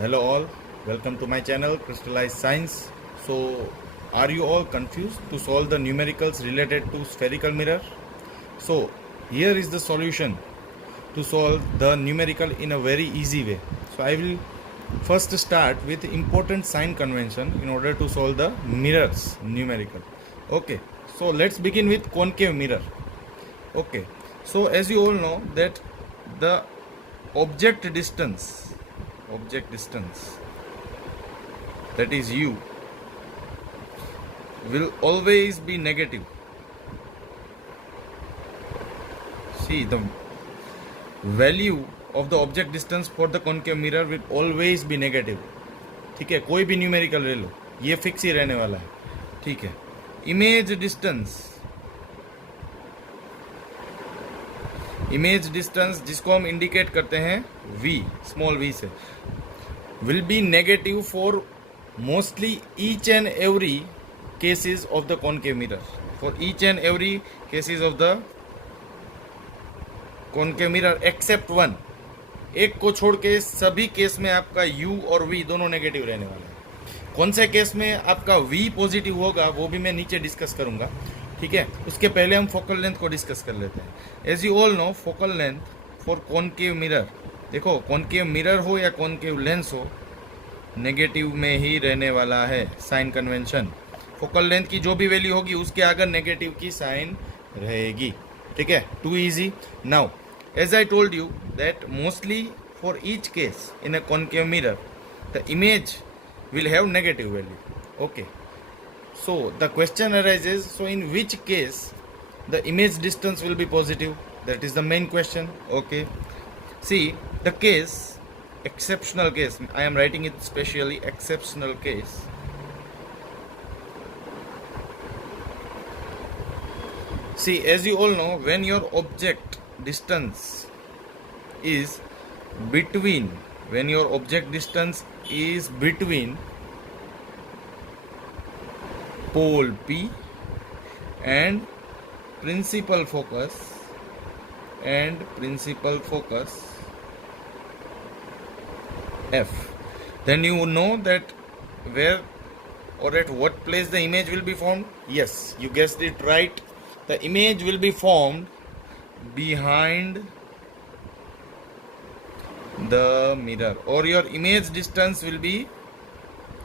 Hello all, welcome to my channel Crystallized Science. So, are you all confused to solve the numericals related to spherical mirror? So, here is the solution to solve the numerical in a very easy way. So, I will first start with important sign convention in order to solve the mirrors numerical. Okay, so let's begin with concave mirror. Okay, so as you all know that the object distance that is u will always be negative. See, the value of the object distance for the concave mirror will always be negative. ठीक है, कोई भी numerical ले लो, ये fix ही रहने वाला है. ठीक है. इमेज डिस्टेंस जिसको हम इंडिकेट करते हैं v, स्मॉल v से, will be negative for mostly each and every cases of the concave mirror. For each and every cases of the concave mirror except one. एक को छोड़ के सभी केस में आपका u और v दोनों नेगेटिव रहने वाले हैं. कौन से केस में आपका v पॉजिटिव होगा वो भी मैं नीचे डिस्कस करूंगा. ठीक है, उसके पहले हम फोकल लेंथ को डिस्कस कर लेते हैं. As you all know, focal length for concave mirror, देखो कॉनकेव मिरर हो या कॉनकेव लेंस हो, नेगेटिव में ही रहने वाला है. साइन कन्वेंशन, फोकल लेंथ की जो भी वैल्यू होगी उसके आगे नेगेटिव की साइन रहेगी. ठीक है, too easy. Now as I told you that mostly for each case in a concave mirror the image will have negative value. Okay, so the question arises, so in which case the image distance will be positive? That is the main question. Okay, see, the case, exceptional case, I am writing it specially, exceptional case. See, as you all know, when your object distance is between, pole P and principal focus F, then you know that where or at what place the image will be formed. Yes, you guessed it right. The image will be formed behind the mirror, or your image distance will be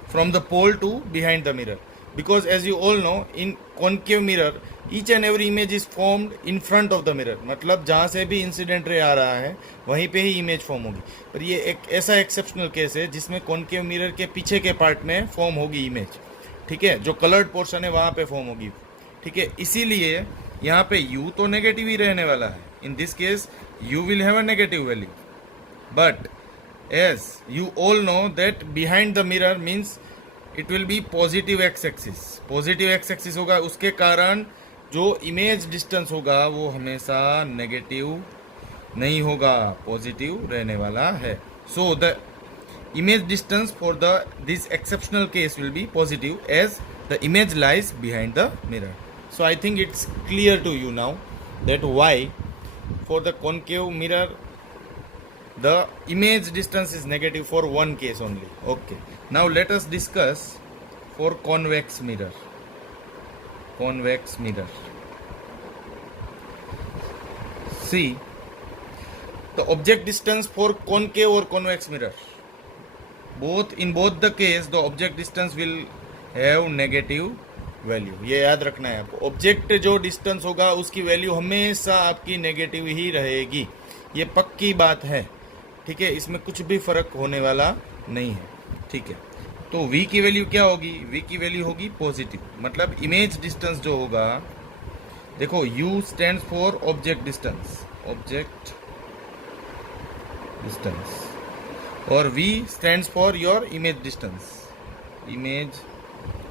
from the pole to behind the mirror. Because as you all know, in concave mirror each and every image is formed in front of the mirror. मतलब जहाँ से भी incident ray आ रहा है वहीं पे ही image form होगी. पर ये एक ऐसा एक्सेप्शनल केस है जिसमें कॉनकेव मिरर के पीछे के पार्ट में फॉर्म होगी इमेज. ठीक है, जो कलर्ड पोर्शन है वहाँ पे फॉर्म होगी. ठीक है, इसीलिए यहाँ पे u तो नेगेटिव ही रहने वाला है. In this case u will have a negative value. But as you all know that behind the mirror means it will be positive x axis होगा. उसके कारण जो इमेज डिस्टेंस होगा वो हमेशा नेगेटिव नहीं होगा, पॉजिटिव रहने वाला है. So the image distance for the this exceptional case will be positive as the image lies behind the mirror. So I think it's clear to you now that why for the concave mirror the image distance is negative for one case only. Okay, now let us discuss for convex mirror. See, the object distance for concave or convex mirror, in both the case the object distance will have negative value. ये याद रखना है आपको. Object जो distance होगा उसकी value हमेशा आपकी नेगेटिव ही रहेगी. ये पक्की बात है. ठीक है, इसमें कुछ भी फर्क होने वाला नहीं है. ठीक है, तो v की वैल्यू क्या होगी? v की वैल्यू होगी पॉजिटिव. मतलब इमेज डिस्टेंस जो होगा, देखो u stands for object distance और v stands for your image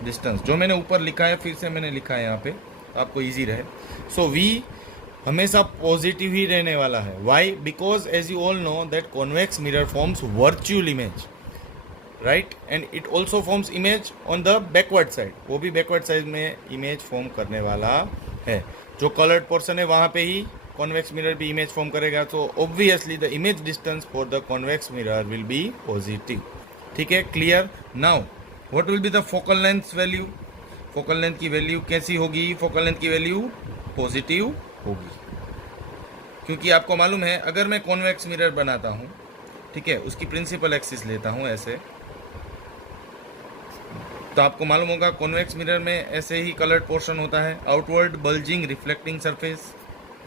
distance. जो मैंने ऊपर लिखा है फिर से मैंने लिखा है यहाँ पे आपको इजी रहे. सो v हमेशा पॉजिटिव ही रहने वाला है. Why? Because as you all know that convex mirror forms virtual image, right, and it also forms image on the backward side. वो भी बैकवर्ड साइड में इमेज फॉर्म करने वाला है. जो कलर्ड पोर्शन है वहाँ पे ही कॉन्वेक्स मिरर भी इमेज फॉर्म करेगा. तो obviously the image distance for the convex mirror will be positive. ठीक है, clear. Now what will be the focal length value? Focal length की वैल्यू कैसी होगी? फोकल लेंथ की वैल्यू पॉजिटिव होगी, क्योंकि आपको मालूम है अगर मैं कॉन्वेक्स मिरर बनाता हूँ, ठीक है, उसकी प्रिंसिपल एक्सिस लेता हूँ ऐसे, तो आपको मालूम होगा कॉन्वेक्स मिरर में ऐसे ही कलर्ड पोर्शन होता है, आउटवर्ड बल्जिंग रिफ्लेक्टिंग सरफेस।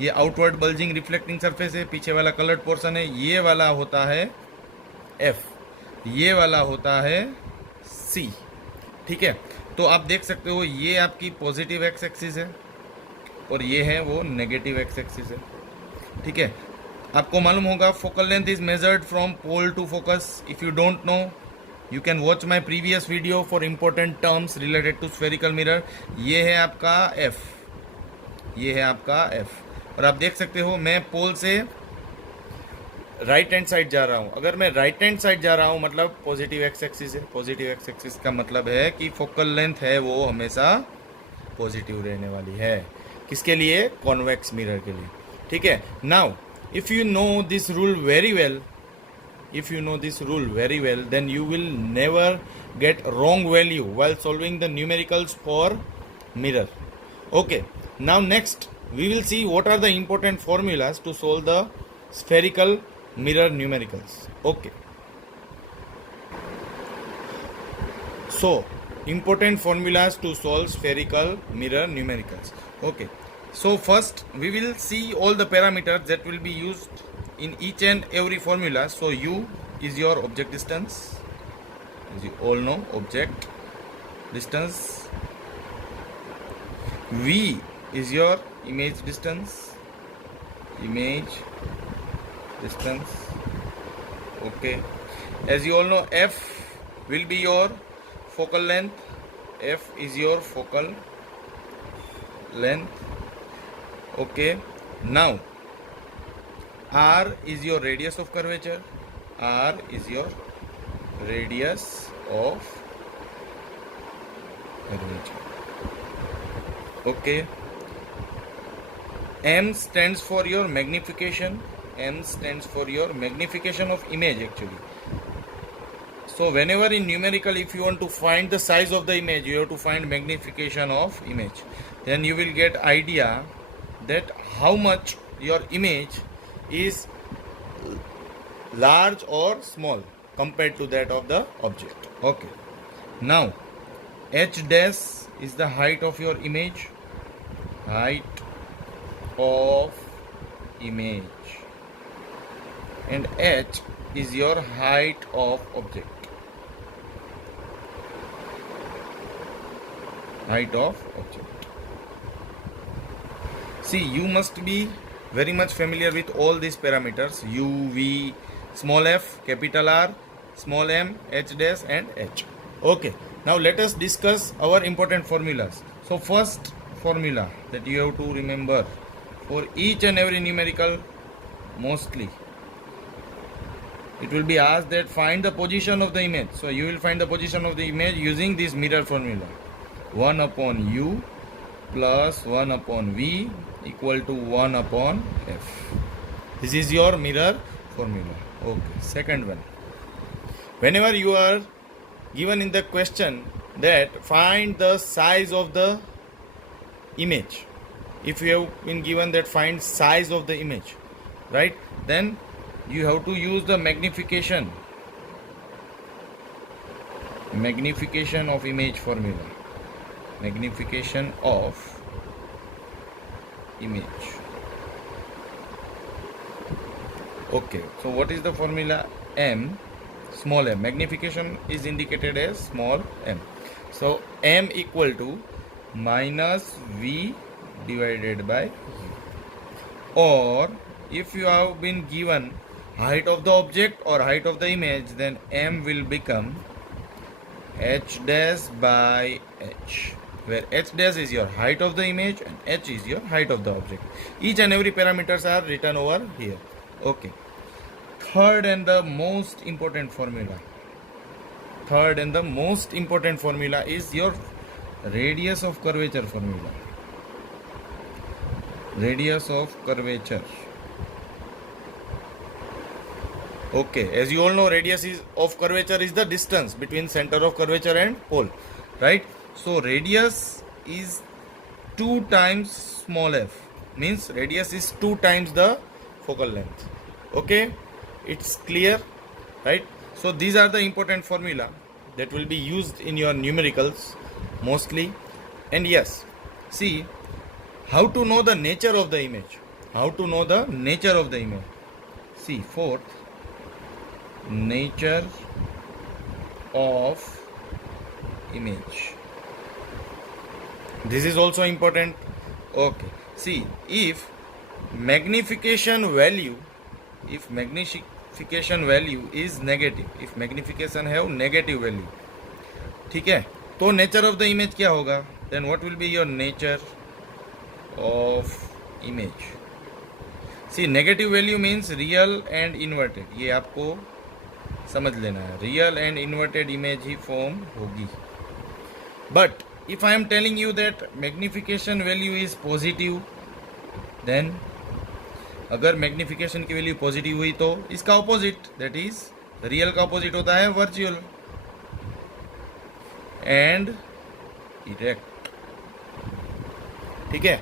ये आउटवर्ड बल्जिंग रिफ्लेक्टिंग सरफेस है, पीछे वाला कलर्ड पोर्शन है, ये वाला होता है एफ, ये वाला होता है सी, ठीक है। तो आप देख सकते हो ये आपकी पॉजिटिव एक्स एक्सिस है और ये है वो नेगेटिव एक्स एक्सिस है, ठीक है। आपको मालूम होगा focal length is measured from pole to focus. If you don't know, you can watch my previous video for important terms related to spherical mirror. ये है आपका एफ, ये है आपका एफ, और आप देख सकते हो मैं पोल से राइट हैंड साइड जा रहा हूँ। अगर मैं राइट हैंड साइड जा रहा हूँ मतलब पॉजिटिव एक्स एक्सिस है, पॉजिटिव एक्स एक्सिस का मतलब है कि फोकल लेंथ है वो हमेशा पॉजिटिव रहने वाली है। किसके लिए? कॉन्वेक्स मिरर के लिए, ठीक है। Now if you know this rule very well, if you know this rule very well, then you will never get wrong value while solving the numericals for mirror. Okay, now next we will see what are the important formulas to solve the spherical mirror numericals. Okay, so important formulas to solve spherical mirror numericals. Okay, so first we will see all the parameters that will be used in each and every formula. So u is your object distance, as you all know, object distance. V is your image distance, image distance. Okay, as you all know, f will be your focal length, f is your focal length. Okay, now R is your radius of curvature, R is your radius of curvature. Okay, M stands for your magnification, M stands for your magnification of image actually. So whenever in numerical, if you want to find the size of the image, you have to find magnification of image. Then you will get idea that how much your image is large or small compared to that of the object. Okay, now h dash is the height of your image, height of image, and h is your height of object, height of object. See, you must be very much familiar with all these parameters: u, v, small f, capital R, small m, h dash and h. Okay, now let us discuss our important formulas. So first formula that you have to remember for each and every numerical, mostly it will be asked that find the position of the image. So you will find the position of the image using this mirror formula: 1 upon u plus 1 upon v equal to 1 upon f. This is your mirror formula. Okay, second one, whenever you are given in the question that find the size of the image, if you have been given that find size of the image, right, then you have to use the magnification of image formula, magnification of image. Okay, so what is the formula? M, small m, magnification is indicated as small m. So m equal to minus v divided by u. Or if you have been given height of the object or height of the image, then m will become h dash by h, where h dash is your height of the image and h is your height of the object. Each and every parameters are written over here. Okay, third and the most important formula, third and the most important formula is your radius of curvature formula, radius of curvature. Okay, as you all know, radius is of curvature is the distance between center of curvature and pole, right? So radius is 2 times small f, means radius is 2 times the focal length. Okay, it's clear, right? So these are the important formula that will be used in your numericals mostly. And yes, see how to know the nature of the image. How to know the nature of the image. See, fourth, nature of image. This is also important. Okay, see, if magnification value is negative, if magnification have negative value, ठीक है, तो nature of the image क्या होगा? Then what will be your nature of image? See, negative value means real and inverted. ये आपको समझ लेना है, real and inverted image he form होगी. But if I am telling you that magnification value is positive, then अगर magnification की value positive हुई तो इसका ऑपोजिट, दैट इज रियल का ऑपोजिट होता है वर्चुअल एंड इरेक्ट. ठीक है,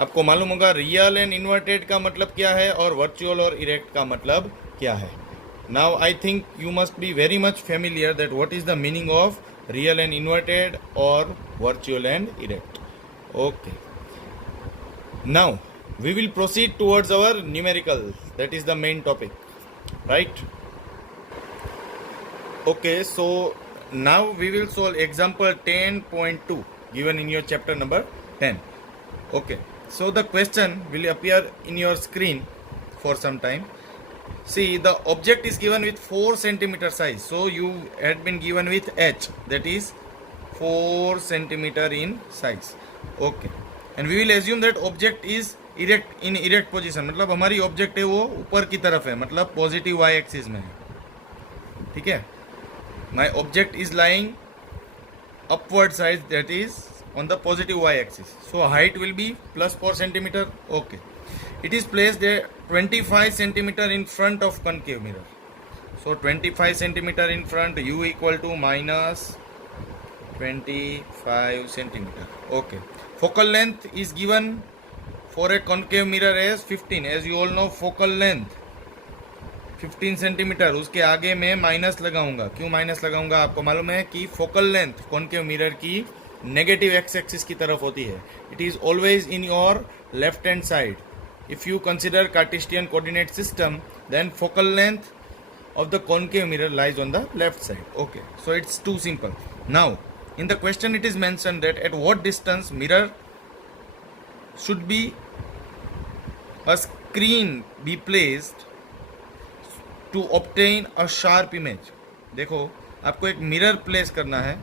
आपको मालूम होगा रियल एंड इन्वर्टेड का मतलब क्या है और वर्चुअल और इरेक्ट का मतलब क्या है. Now I think you must be very much familiar that what is the meaning of real and inverted और virtual and erect. Okay, now we will proceed towards our numerical, that is the main topic, right? Okay, so now we will solve example 10.2 given in your chapter number 10. Okay, so the question will appear in your screen for some time. See, the object is given with 4 centimeter size, so you had been given with h, that is 4 centimeter in size. Okay, and we will assume that object is erect in erect position, मतलब हमारी object है वो ऊपर की तरफ है, मतलब positive y axis में है. ठीक है, my object is lying upward side, that is on the positive y axis. So height will be +4 centimetre. Okay, it is placed 25 centimetre in front of concave mirror. So 25 centimetre in front, u equal to -25 centimetre. Okay, focal length is given for a concave mirror as 15. as you all know, focal length 15 centimetre. उसके आगे मैं minus लगाऊंगा. क्यों minus लगाऊंगा? आपको मालूम है कि फोकल लेंथ कॉनकेव मिरर की नेगेटिव एक्स एक्सिस की तरफ होती है. It is always in your left hand side. If you consider Cartesian coordinate system, then focal length of the concave mirror lies on the left side. Okay, so it's too simple. Now in the question it is mention that at what distance mirror should be a screen be placed to obtain a sharp image. देखो, आपको एक mirror place करना है,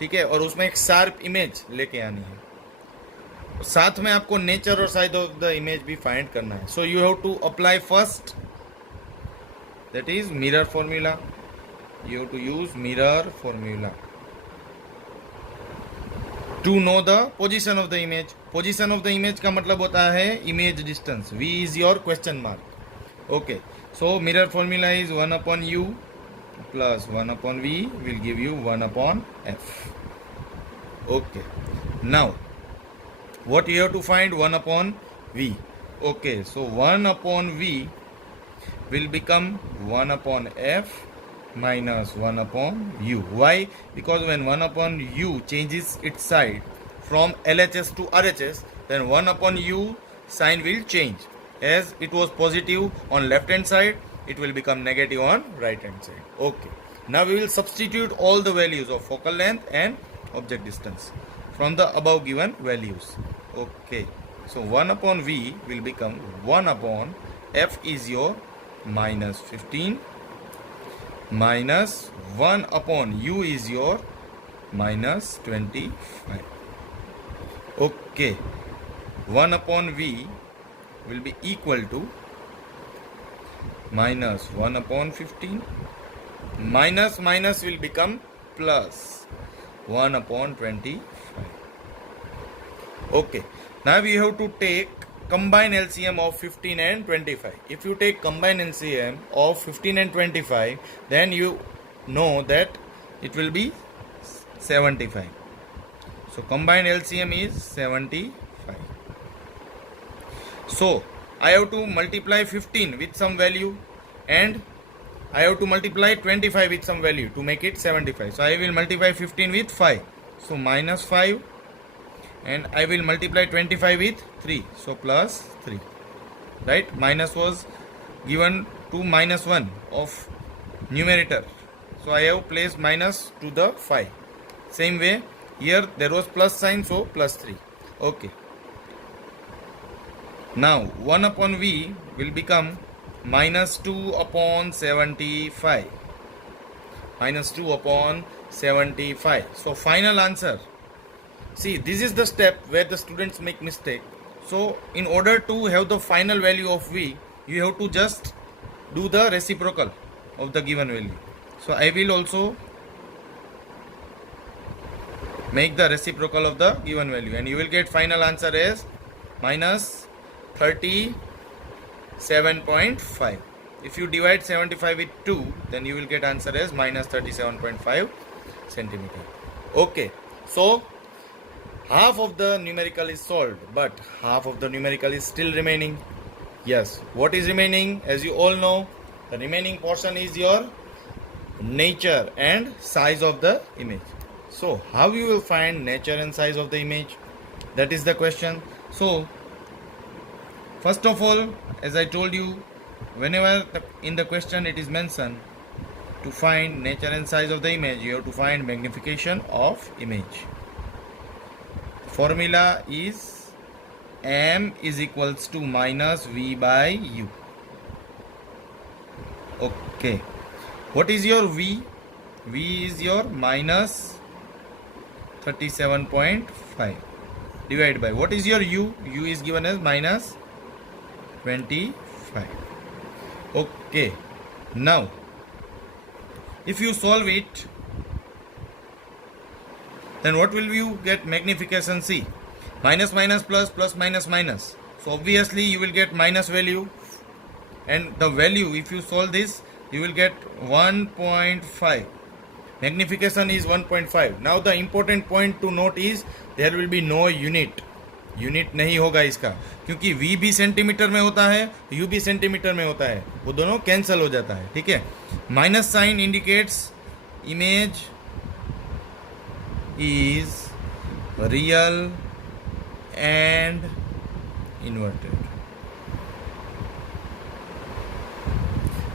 ठीक है, और उसमें एक शार्प इमेज लेके आनी है. साथ में आपको नेचर और साइज ऑफ द इमेज भी फाइंड करना है. So you have to apply first, that is mirror formula. You have to use mirror formula to know the position of the image. Position of the image का मतलब होता है image distance. v is your question mark. Okay, so mirror formula is 1/u plus 1/v will give you 1/f. Okay, now what you have to find? 1/v. Okay, so 1/v will become 1/f minus 1/u. Why? Because when 1/u changes its side from LHS to RHS, then 1/u sign will change. As it was positive on left hand side, it will become negative on right hand side. Okay, now we will substitute all the values of focal length and object distance from the above given values. Okay, so 1/v will become 1/f is your -15 minus 1/u is your -25. Okay, 1/v will be equal to minus 1/15. Minus will become plus 1/25. Okay, now we have to take combine LCM of 15 and 25. If you take combine LCM of 15 and 25, then you know that it will be 75. So combined LCM is 75. So I have to multiply 15 with some value and I have to multiply 25 with some value to make it 75. So I will multiply 15 with 5. So minus 5, and I will multiply 25 with 3. So plus 3. Right? Minus was given to minus 1 of numerator. So I have placed minus to the 5. Same way here there was plus sign, so plus 3. Okay. Now 1 upon V will become minus 2 upon 75. Minus 2 upon 75. So final answer. See, this is the step where the students make mistake. So in order to have the final value of V, you have to just do the reciprocal of the given value. So I will also make the reciprocal of the given value, and you will get final answer as minus 37.5. If you divide 75 with 2, then you will get answer as minus 37.5 centimeter. Okay, so half of the numerical is solved, but half of the numerical is still remaining. Yes, what is remaining? As you all know, the remaining portion is your nature and size of the image. So how you will find nature and size of the image? That is the question. So first of all, as I told you, whenever in the question it is mentioned to find nature and size of the image, you have to find magnification of image. Formula is M is equals to minus V by U. Okay. What is your V? V is your minus 37.5 divided by, what is your U? U is given as minus 25. Okay. Now, if you solve it, then what will you get? Magnification C. Minus minus plus, plus minus minus. So obviously you will get minus value, and the value, if you solve this, you will get 1.5. Magnification is 1.5. Now the important point to note is there will be no unit. Unit नहीं होगा इसका, क्योंकि V भी centimetre में होता है, U भी centimetre में होता है, वो दोनों कैंसिल हो जाता है. ठीक है. Minus sign indicates image is real and inverted.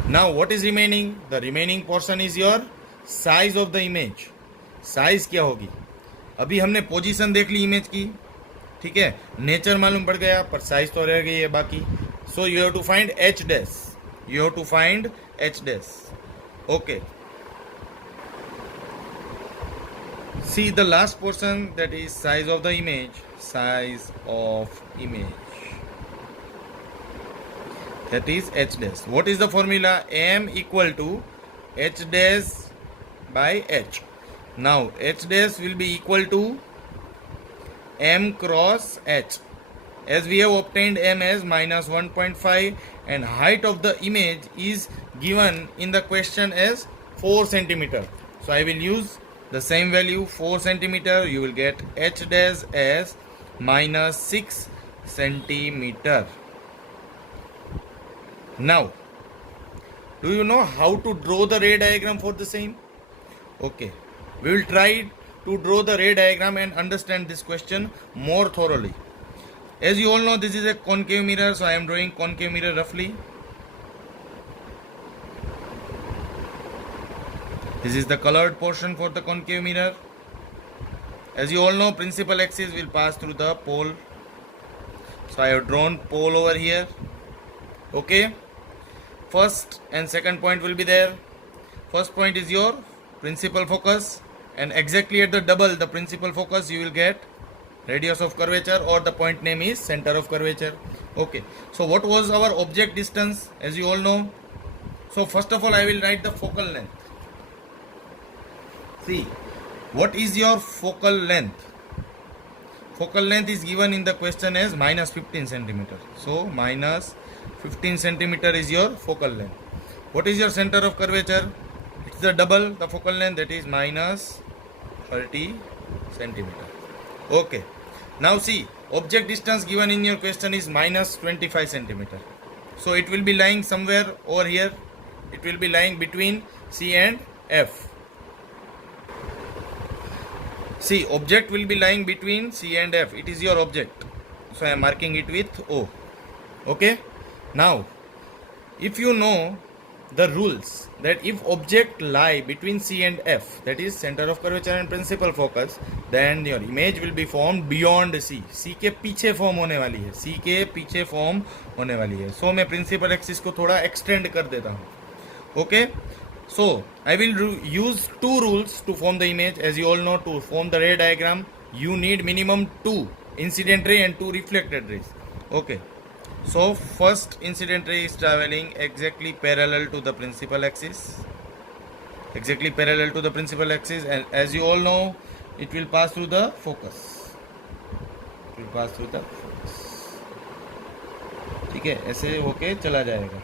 Now what is remaining? The remaining portion is your size of the image. Size क्या होगी? अभी हमने पोजीशन देख ली इमेज की, ठीक है, नेचर मालूम पड़ गया, पर साइज तो रह गई है बाकी. So you have to find h dash. You have to find h dash. Okay. See the last portion, that is size of the image. Size of image, that is h dash. What is the formula? M equal to h dash by h. Now h dash will be equal to m cross h. As we have obtained m as minus 1.5 and height of the image is given in the question as 4 centimeter. So I will use the same value, 4 centimeter. You will get h dash as minus 6 centimeter. Now, do you know how to draw the ray diagram for the same? Okay, we will try to draw the ray diagram and understand this question more thoroughly. As you all know, this is a concave mirror, so I am drawing concave mirror roughly. This is the colored portion for the concave mirror. As you all know, principal axis will pass through the pole. So I have drawn pole over here. Okay. First and second point will be there. First point is your principal focus, and exactly at the double the principal focus you will get radius of curvature, or the point name is center of curvature. Okay. So what was our object distance? As you all know. So first of all I will write the focal length. See, what is your focal length? focal length is given in the question as minus 15 centimeter. So minus 15 centimeter is your focal length. What is your center of curvature? It's the double the focal length, that is minus 30 centimeter. Okay. Now see, object distance given in your question is minus 25 centimeter. So it will be lying somewhere over here. It will be lying between C and F. See, object will be lying between C and F. It is your object. So I am marking it with O. Okay. Now, if you know the rules that if object lie between C and F, that is center of curvature and principal focus, then your image will be formed beyond C. C के पीछे form होने वाली है. C के पीछे form होने वाली है. So मैं principal axis को थोड़ा extend कर देता हूँ. Okay. So I will use two rules to form the image. As you all know, to form the ray diagram, you need minimum 2 incident ray and 2 reflected rays. Okay. So first incident ray is traveling exactly parallel to the principal axis. Exactly parallel to the principal axis, and as you all know, it will pass through the focus. It will pass through the focus. ठीक है, ऐसे होके चला जाएगा.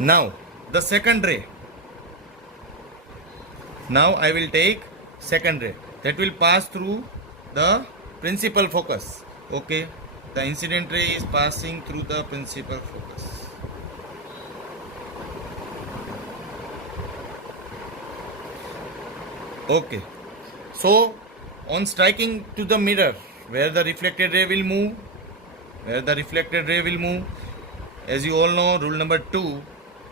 Now the second ray. Now I will take second ray that will pass through the principal focus. Okay. The incident ray is passing through the principal focus. Okay. So, on striking to the mirror, where the reflected ray will move, as you all know, rule number 2,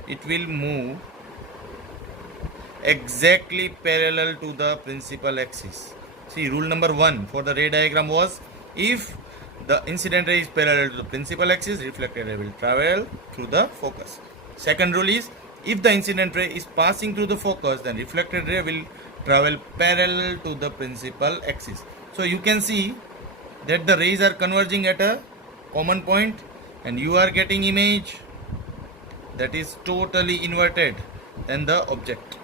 it will move exactly parallel to the principal axis. See, rule number 1 for the ray diagram was, if the incident ray is parallel to the principal axis, reflected ray will travel through the focus. Second rule is, if the incident ray is passing through the focus, then reflected ray will travel parallel to the principal axis. So you can see that the rays are converging at a common point and you are getting image that is totally inverted than the object.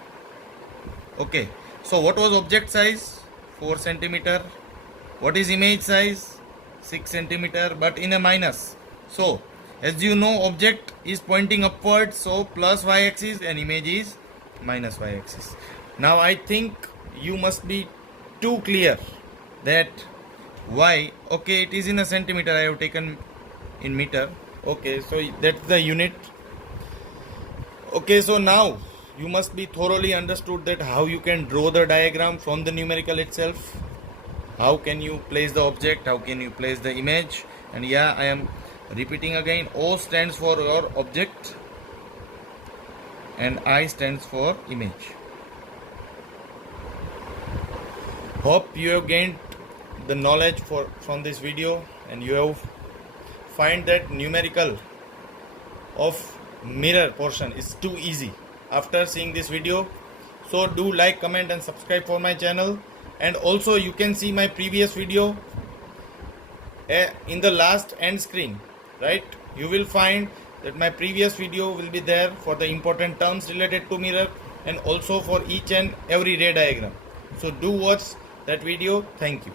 Okay. So what was object size? 4 centimeter. What is image size? 6 centimeter, but in a minus. So as you know, object is pointing upwards, so plus y axis, and image is minus y axis. Now I think you must be too clear that why. Okay, it is in a centimeter, I have taken in meter. Okay, so that's the unit. Okay, so now you must be thoroughly understood that how you can draw the diagram from the numerical itself. How can you place the object, how can you place the image. And yeah, I am repeating again, O stands for your object and I stands for image. Hope you have gained the knowledge from this video and you have find that numerical of mirror portion is too easy after seeing this video. So do like, comment and subscribe for my channel. And also you can see my previous video in the last end screen, right? You will find that my previous video will be there for the important terms related to mirror and also for each and every ray diagram. So do watch that video. Thank you.